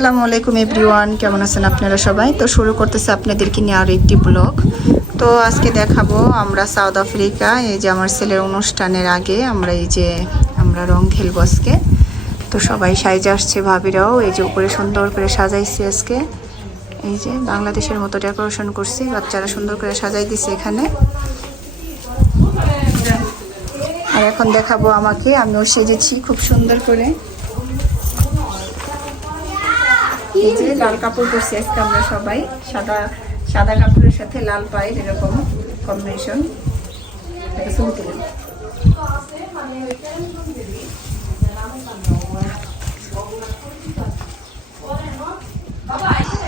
আসসালামু আলাইকুম এভরিওয়ান, কেমন আছেন আপনারা সবাই? তো শুরু করতেছে আপনাদেরকে নিয়ে আরও একটি ব্লগ। তো আজকে দেখাবো আমরা সাউথ আফ্রিকা, এই যে আমার ছেলের অনুষ্ঠানের আগে আমরা রং খেলবো আজকে। তো সবাই সাইজে আসছে, ভাবিরাও এই যে উপরে সুন্দর করে সাজাইছে আজকে। এই যে বাংলাদেশের মতো ডেকোরেশন করছি, বাচ্চারা সুন্দর করে সাজাই দিছে এখানে। আর এখন দেখাবো আমাকে, আমিও সেজেছি খুব সুন্দর করে। এই যে লাল কাপড় পরছি আজকে আমরা সবাই, সাদা কাপড়ের সাথে লাল পায়ের এরকম কম্বিনেশন।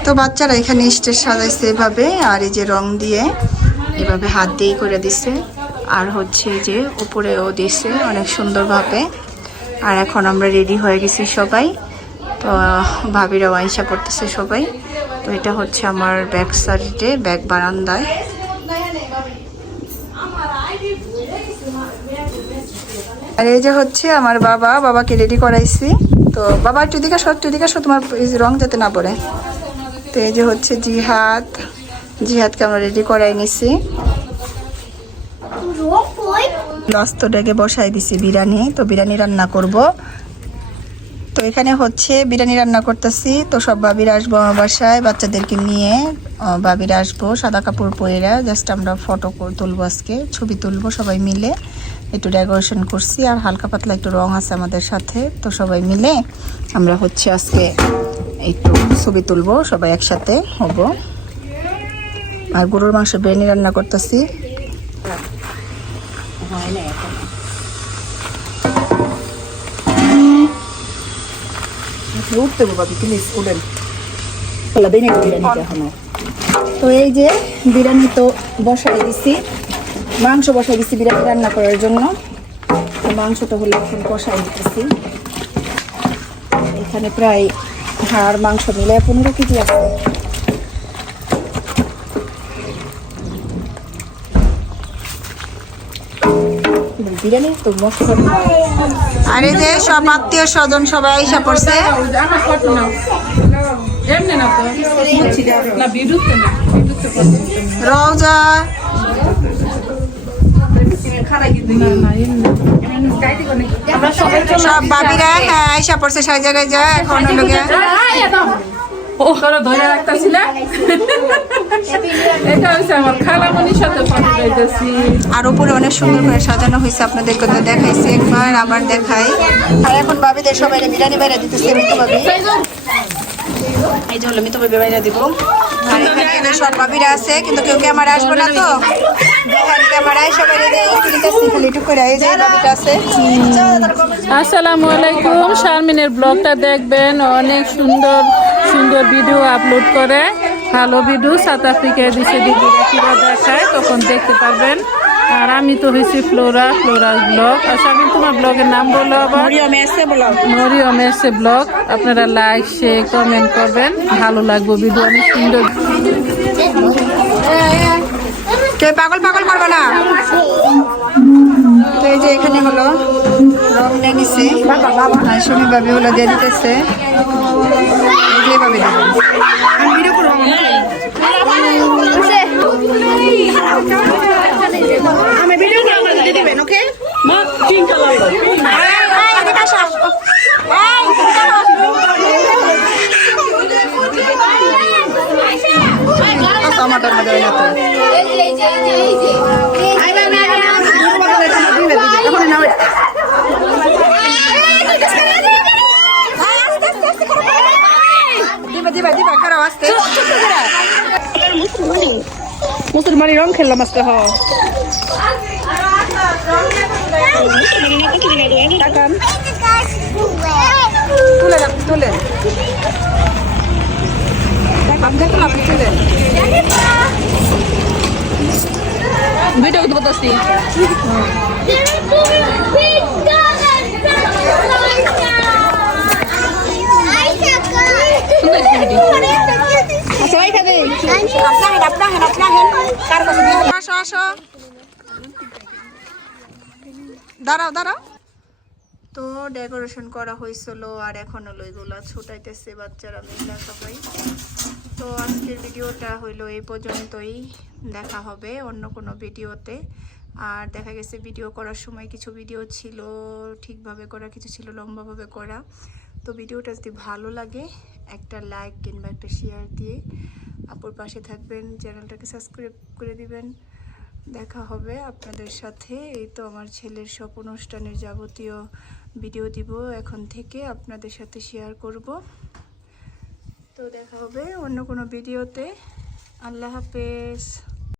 তো বাচ্চারা এখানে স্টেজ সাজাইছে এভাবে, আর এই যে রং দিয়ে এভাবে হাত দিয়েই করে দিছে, আর হচ্ছে যে উপরেও দিছে অনেক সুন্দরভাবে। আর এখন আমরা রেডি হয়ে গেছি সবাই। তো ভাবিরাও আইসা পড়তেছে সবাই। তো এটা হচ্ছে আমার ব্যাক সাইডে, ব্যাক বারান্দায়। আর এই যে হচ্ছে আমার বাবাকে রেডি করাইছি। তো বাবা একটু দিকে সর, তোমার রং যাতে না পড়ে। তো এই যে হচ্ছে জিহাদকে আমরা রেডি করাই নিছি। লস্ত ডেকে বসাই দিছি বিরিয়ানি। তো বিরিয়ানি রান্না করব। তো এখানে হচ্ছে বিরিয়ানি রান্না করতেছি। তো সব ভাবিরা আসবো আমার বাসায় বাচ্চাদেরকে নিয়ে। ভাবিরা আসবো সাদা কাপড় পরে, জাস্ট আমরা ফটো তুলবো, আজকে ছবি তুলবো সবাই মিলে। একটু ডেকোরেশন করছি, আর হালকা পাতলা একটু রং আছে আমাদের সাথে। তো সবাই মিলে আমরা হচ্ছে আজকে একটু ছবি তুলবো, সবাই একসাথে হব। আর গরুর মাংস বিরিয়ানি রান্না করতেছি। তো এই যে বিরিয়ানি তো বসাই দিছি, মাংস বসাই দিছি বিরিয়ানি রান্না করার জন্য। তো মাংসটা হলে এখন কষাই দিতেছি। এখানে প্রায় হাড় মাংস মিলে 15 কেজি আছে। বিরিয়ানি তো মশলা। আর এই যে সব আত্মীয় স্বজন সবাই আইসা পড়ছে। রওজা সব ভাবিরা আইসা পড়ছে সব জায়গায় যায়। এখন ধরে রাখতেছিল, এটা হচ্ছে আমার খালামণির সাথে ফটো পাইতেছি। আর উপরে অনেক সুন্দর করে সাজানো হয়েছে, আপনাদেরকে তো দেখাইছি একবার, আবার দেখাই। আর এখন ভাবিদের সবাই বিরিয়ানি বাইরে দিতেছে। মিতু ভাবি, এই যে হলো মিতু ভাবি বাইরে দিব। আর এখানে সব ভাবিরা আছে, কিন্তু কেউ ক্যামেরা আসবো না। তো ক্যামেরায় সবাই একটু করে এই যে ভাবিটা আছে। আসসালামু আলাইকুম, শারমিনের ব্লগটা দেখবেন, অনেক সুন্দর সুন্দর ভিডিও আপলোড করে, ভালো ভিডিও সাউথ আফ্রিকায় দিছে কিরা দেখায়, তখন দেখতে পারবেন। আর আমি তো হয়েছি ফ্লোরা ব্লগ। আর শারমিন, তোমার ব্লগের নাম বলো আবার? মরিয়ম এসে ব্লগ। আপনারা লাইক শেয়ার কমেন্ট করবেন, ভালো লাগবে ভিডিও, অনেক সুন্দর। পাগল করবো না। তো এই যে এখানে হলো রং নিয়ে নিছে, সুমি ভাবি হলো দিয়ে দিতেছে। এই যে ভাবি আমি ভিডিও করে দিবেন, ওকে? টমাটোর মধ্যে মুসলমানি রং খেললাম আজকে। তুলে ভিডিও করতে পারছি। দাঁড়াও তো ডেকোরেশন করা হয়েছিল আর এখন হলো এগুলা ছোটাইতেছে বাচ্চারা মেয়েরা সবাই। তো আজকের ভিডিওটা হইলো এই পর্যন্তই, দেখা হবে অন্য কোনো ভিডিওতে। আর দেখা গেছে ভিডিও করার সময় কিছু ভিডিও ছিল ঠিকভাবে করা, কিছু ছিল লম্বাভাবে করা। তো ভিডিওটা যদি ভালো লাগে একটা লাইক কিংবা একটা শেয়ার দিয়ে আপুর পাশে থাকবেন, চ্যানেলটাকে সাবস্ক্রাইব করে দিবেন। দেখা হবে আপনাদের সাথে। এই তো আমার ছেলের সব অনুষ্ঠানের যাবতীয় ভিডিও দিব এখন থেকে, আপনাদের সাথে শেয়ার করব। তো দেখা হবে অন্য কোনো ভিডিওতে। আল্লাহ হাফেজ।